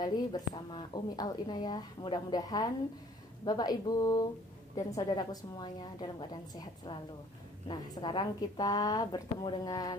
kembali bersama Umi Al Inayah. Mudah-mudahan Bapak Ibu dan saudaraku semuanya dalam keadaan sehat selalu. Nah, sekarang kita bertemu dengan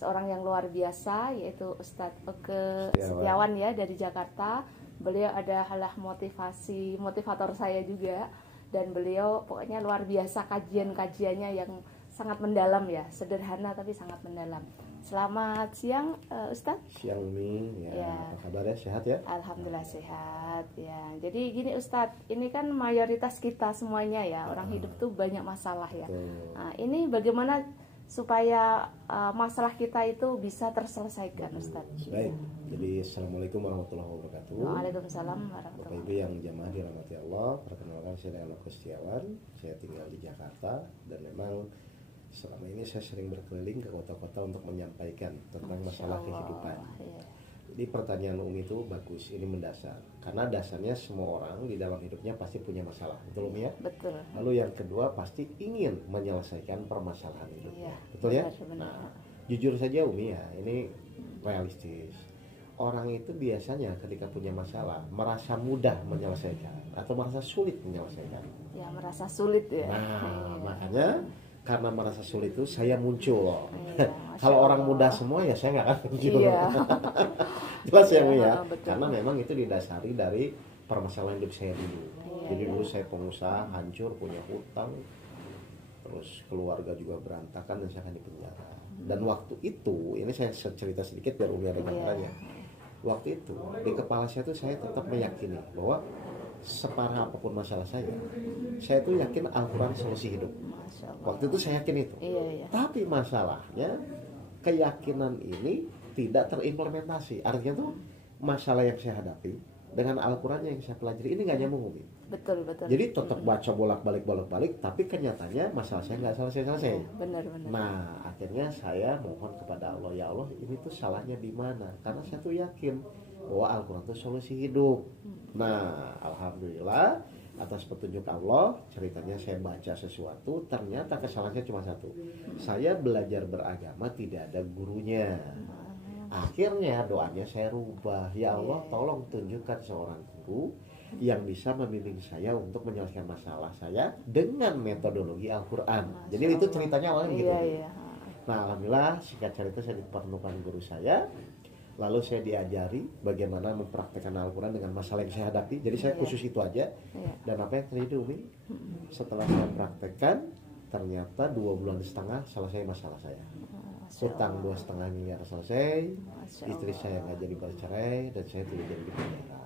seorang yang luar biasa, yaitu Ustadz Oke Setiawan ya, dari Jakarta. Beliau adalah motivator saya juga, dan beliau pokoknya luar biasa, kajian-kajiannya yang sangat mendalam ya, sederhana tapi sangat mendalam. Selamat siang Ustadz. Siang Umi, ya. Apa kabar ya, sehat ya? Alhamdulillah sehat ya. Jadi gini Ustadz, ini kan mayoritas kita semuanya ya, orang hidup tuh banyak masalah ya. Nah, ini bagaimana supaya masalah kita itu bisa terselesaikan Ustadz? Baik, jadi Assalamualaikum warahmatullahi wabarakatuh. Waalaikumsalam warahmatullahi wabarakatuh. Bapak Ibu yang jamaah dirahmati Allah, perkenalkan saya Oke Setiawan. Saya tinggal di Jakarta dan memang selama ini saya sering berkeliling ke kota-kota untuk menyampaikan tentang masalah kehidupan. Ya. Jadi pertanyaan Umi itu bagus, ini mendasar. Karena dasarnya semua orang di dalam hidupnya pasti punya masalah, betul Umi ya? Betul. Lalu yang kedua pasti ingin menyelesaikan permasalahan hidupnya, betul ya? Benar. Nah, jujur saja Umi ya, ini realistis. Orang itu biasanya ketika punya masalah merasa mudah menyelesaikan atau merasa sulit menyelesaikan. Ya, merasa sulit ya. Nah, makanya karena merasa sulit itu saya muncul loh. Iya, Kalau orang mudah semua ya saya nggak akan muncul. Iya. Jelas ya Umi ya. Betul. Karena memang itu didasari dari permasalahan hidup saya dulu. Iya, Jadi iya. dulu saya pengusaha, hancur, punya hutang, terus keluarga juga berantakan dan saya akan dipenjara. Dan waktu itu, ini saya cerita sedikit biar Umi ada gambarannya. Waktu itu di kepala saya tuh saya tetap meyakini bahwa separah apapun masalah saya tuh yakin Al-Quran solusi hidup. Masya Allah. Waktu itu saya yakin itu. Iya. Tapi masalahnya keyakinan ini tidak terimplementasi. Artinya tuh masalah yang saya hadapi dengan Al-Quran yang saya pelajari ini nggak nyambung Umi. Betul. Jadi tetap baca bolak-balik, tapi kenyataannya masalah saya nggak selesai. Benar. Nah, akhirnya saya mohon kepada Allah, ya Allah, ini tuh salahnya di mana? Karena saya tuh yakin bahwa Al-Quran itu solusi hidup. Nah, alhamdulillah atas petunjuk Allah, ceritanya saya baca sesuatu, ternyata kesalahannya cuma satu. Saya belajar beragama tidak ada gurunya. Akhirnya doanya saya rubah, ya Allah, tolong tunjukkan seorang guru yang bisa membimbing saya untuk menyelesaikan masalah saya dengan metodologi Al-Quran. Jadi itu ceritanya awalnya gitu. Iya. Nah, alhamdulillah singkat cerita saya dipertemukan guru saya. Lalu saya diajari bagaimana mempraktekkan Al-Quran dengan masalah yang saya hadapi. Jadi saya khusus itu aja. Dan apa yang terjadi Umi? Setelah saya praktekkan, ternyata 2,5 bulan selesai masalah saya. Hutang 2,5 miliar selesai. Istri saya nggak jadi bercerai dan saya tidak jadi dipenjara.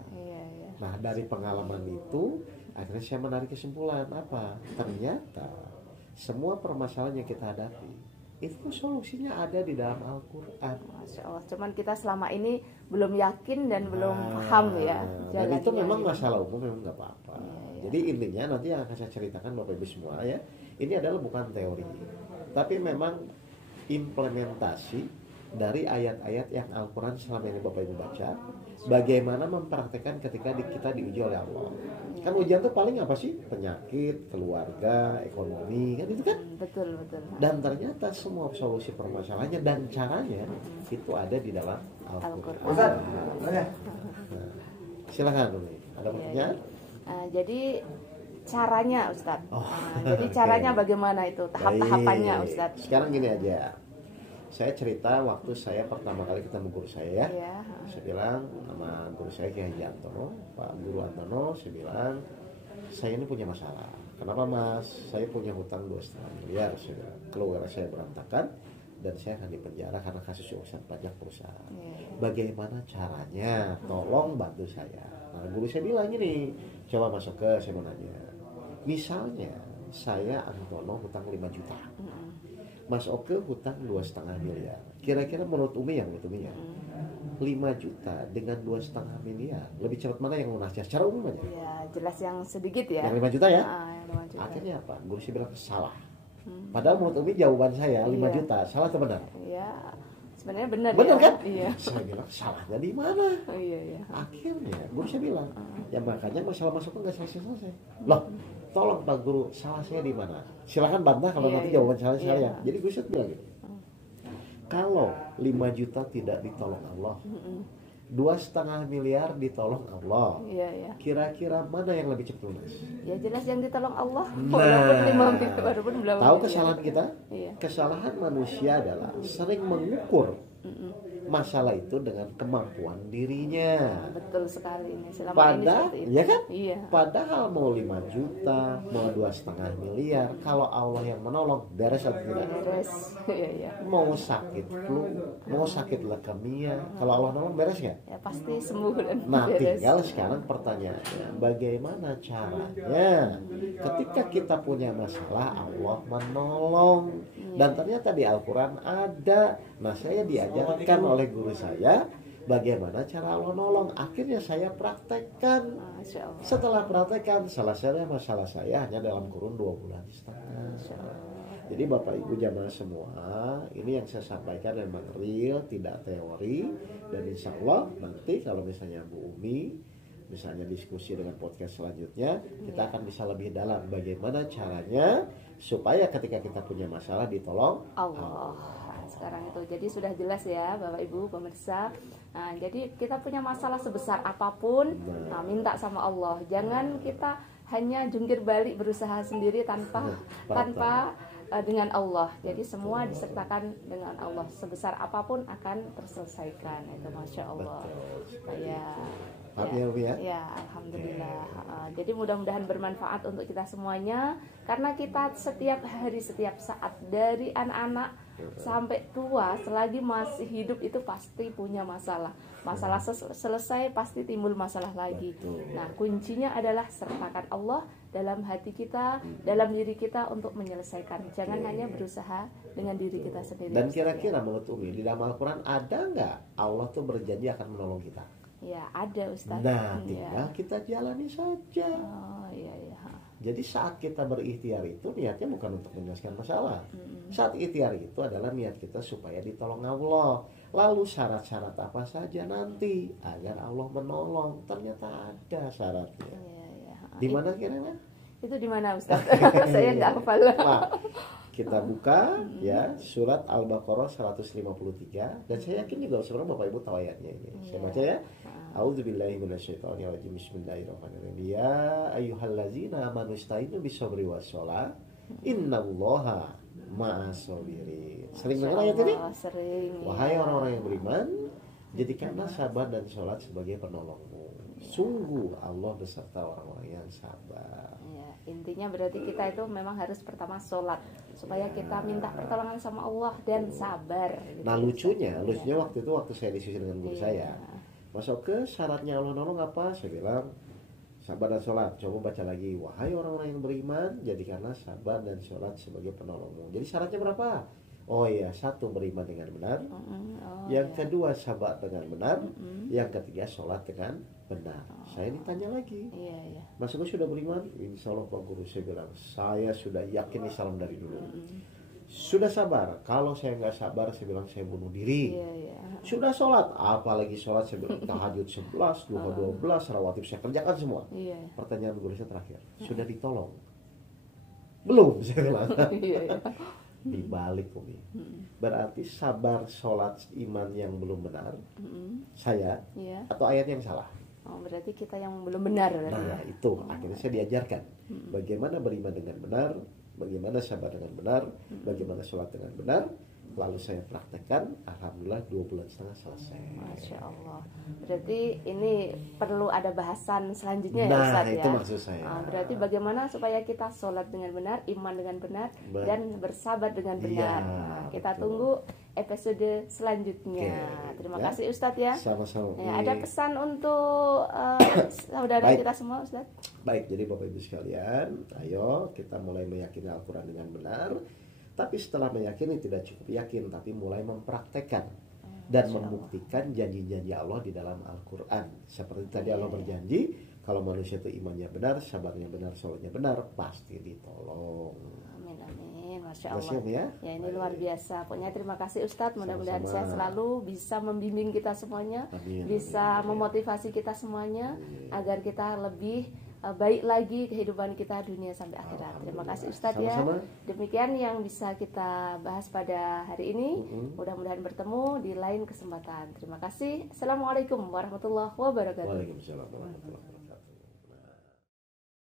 Nah, dari pengalaman itu akhirnya saya menarik kesimpulan apa? Ternyata semua permasalahan yang kita hadapi itu solusinya ada di dalam Al-Quran. Masya Allah. Cuman kita selama ini belum yakin dan belum paham ya. Dan itu memang masalah umum, memang nggak apa-apa. Jadi intinya nanti yang akan saya ceritakan Bapak Ibu semua ya, ini adalah bukan teori, tapi memang implementasi dari ayat-ayat yang Al-Quran selama ini Bapak Ibu baca. Bagaimana mempraktekkan ketika kita diuji oleh Allah. Kan ujian tuh paling apa sih? Penyakit, keluarga, ekonomi, kan itu kan? Betul. Dan ternyata semua solusi permasalahannya dan caranya itu ada di dalam Al-Quran. Nah, silakan dulu. Ada pertanyaan? Jadi caranya Ustadz. Jadi caranya bagaimana itu? Tahap-tahapannya Ustadz. Sekarang gini aja. Saya cerita waktu saya pertama kali ketemu guru saya ya. Saya bilang sama guru saya Kiai Antono, Pak Guru Antono, saya bilang saya ini punya masalah. Kenapa Mas? Saya punya hutang 2,5 miliar. Saya bilang, keluarga saya berantakan dan saya akan dipenjara karena kasus urusan pajak perusahaan. Bagaimana caranya? Tolong bantu saya. Nah, guru saya bilang gini, coba masuk ke saya mau nanya. Misalnya saya Antono hutang 5 juta. Mas Oke hutang 2,5 miliar. Kira-kira menurut Umi yang 5 juta dengan 2,5 miliar lebih cepat mana yang lunasnya? Secara umum aja. Ya, jelas yang sedikit ya. Yang 5 juta ya? Yang 5 juta. Akhirnya apa? Guru saya bilang salah. Padahal menurut Umi jawaban saya 5 juta. Salah atau benar? Iya. Sebenarnya benar. Benar ya? kan? Iya. Saya bilang salahnya di mana? Iya. Akhirnya guru saya bilang, ya makanya masalah masuknya nggak selesai. Loh, tolong Pak Guru, salah saya di mana? Silakan bantah kalau nanti jawaban saya. Jadi guru saya bilang gitu. Kalau 5 juta tidak ditolong Allah, 2,5 miliar ditolong Allah. Iya. Kira-kira mana yang lebih cepat lunas? Ya jelas yang ditolong Allah. Nah, walaupun belum. Tahu kesalahan kita? Iya. Kesalahan manusia adalah sering mengukur masalah itu dengan kemampuan dirinya. Betul sekali ini. Padahal, ya kan? Iya. Padahal mau 5 juta, mau 2,5 miliar, kalau Allah yang menolong, beres atau tidak? Beres. Iya. Mau sakit flu, mau sakit leukemia, kalau Allah nolong beres nggak? Ya pasti sembuh dan Nah, beres. tinggal sekarang pertanyaannya, bagaimana caranya ketika kita punya masalah Allah menolong? Dan ternyata di Al-Quran ada. Nah, saya diajarkan oleh guru saya bagaimana cara Allah nolong. Akhirnya saya praktekkan. Setelah praktekkan, selesai masalah saya hanya dalam kurun 2,5 bulan. Jadi Bapak Ibu jamaah semua, ini yang saya sampaikan memang real, tidak teori. Dan insya Allah nanti kalau misalnya Bu Umi misalnya diskusi dengan podcast selanjutnya, kita akan bisa lebih dalam bagaimana caranya supaya ketika kita punya masalah ditolong Allah. Sekarang itu jadi sudah jelas ya Bapak Ibu pemirsa. Nah, jadi kita punya masalah sebesar apapun, minta sama Allah. Jangan kita hanya jungkir balik berusaha sendiri tanpa dengan Allah. Jadi semua disertakan dengan Allah. Sebesar apapun akan terselesaikan. Itu Masya Allah. Ya, alhamdulillah. Jadi mudah-mudahan bermanfaat untuk kita semuanya, karena kita setiap hari, setiap saat, dari anak-anak sampai tua, selagi masih hidup itu pasti punya masalah. Masalah selesai pasti timbul masalah lagi. Nah, kuncinya adalah sertakan Allah dalam hati kita, dalam diri kita untuk menyelesaikan. Jangan hanya berusaha dengan diri kita sendiri. Dan kira-kira menurut Umi, di dalam Al-Quran ada nggak Allah tuh berjanji akan menolong kita? Ya, ada Ustaz. Nah, tinggal kita jalani saja. Iya. Jadi saat kita berikhtiar itu niatnya bukan untuk menyelesaikan masalah. Saat ikhtiar itu adalah niat kita supaya ditolong Allah. Lalu syarat-syarat apa saja nanti agar Allah menolong? Ternyata ada syaratnya. Di mana kira-kira? Itu di mana Ustaz? Saya nggak hafal. Nah, kita buka ya surat Al-Baqarah 153, dan saya yakin juga sebenarnya Bapak Ibu tahu ayatnya ini. Saya baca ya. A'udzubillahi minasyaitonirrajim. Bismillahirrahmanirrahim. Ya ayyuhallazina amanu ista'inu bis-sabri was-shalah. Innallaha ma'as-sabirin. Sering dengar ayat ini? Sering. Wahai orang-orang yang beriman, jadikanlah sabar dan sholat sebagai penolongmu. Sungguh Allah beserta orang-orang yang sabar. Intinya berarti kita itu memang harus pertama sholat supaya kita minta pertolongan sama Allah dan sabar. Nah, lucunya waktu itu waktu saya diskusi dengan guru saya, masuk ke syaratnya Allah nolong apa? Saya bilang sabar dan sholat. Coba baca lagi, wahai orang-orang yang beriman, jadikanlah sabar dan sholat sebagai penolongmu. Jadi syaratnya berapa? Oh iya, 1 beriman dengan benar, yang kedua sabar dengan benar, yang ketiga sholat dengan benar. Saya ditanya lagi, Mas Agus sudah beriman? Insya Allah Pak Guru, saya bilang saya sudah yakin Islam dari dulu. Sudah sabar, kalau saya nggak sabar saya bilang saya bunuh diri. Sudah sholat, apalagi sholat saya bilang tahajud 11, duha 12, rawatib saya kerjakan semua. Pertanyaan guru saya terakhir, sudah ditolong? Belum, saya bilang. Dibalik Umi. Berarti sabar, sholat, iman yang belum benar saya atau ayat yang salah. Berarti kita yang belum benar. Nah itu akhirnya saya diajarkan bagaimana beriman dengan benar, bagaimana sabar dengan benar, bagaimana sholat dengan benar. Lalu saya praktekkan, alhamdulillah 2,5 bulan selesai. Masya Allah. Berarti ini perlu ada bahasan selanjutnya ya Nah Ustaz, itu maksud saya. Berarti bagaimana supaya kita sholat dengan benar, iman dengan benar, dan bersabar dengan benar. Kita tunggu episode selanjutnya. Terima kasih Ustadz ya. Sama-sama. Ada pesan untuk saudara kita semua Ustadz? Baik, jadi Bapak Ibu sekalian, ayo kita mulai meyakini Al-Quran dengan benar. Tapi setelah meyakini tidak cukup yakin, tapi mulai mempraktekkan dan membuktikan janji-janji Allah di dalam Al-Quran. Seperti tadi Allah berjanji, kalau manusia itu imannya benar, sabarnya benar, sholatnya benar, pasti ditolong. Amin, Masya Allah. Ya ini luar biasa. Pokoknya terima kasih Ustadz. Mudah-mudahan saya selalu bisa membimbing kita semuanya, bisa memotivasi kita semuanya, agar kita lebih baik lagi kehidupan kita dunia sampai akhirat. Terima kasih Ustadz ya. Demikian yang bisa kita bahas pada hari ini. Mudah-mudahan bertemu di lain kesempatan. Terima kasih. Assalamualaikum warahmatullahi wabarakatuh. Waalaikumsalam warahmatullahi wabarakatuh.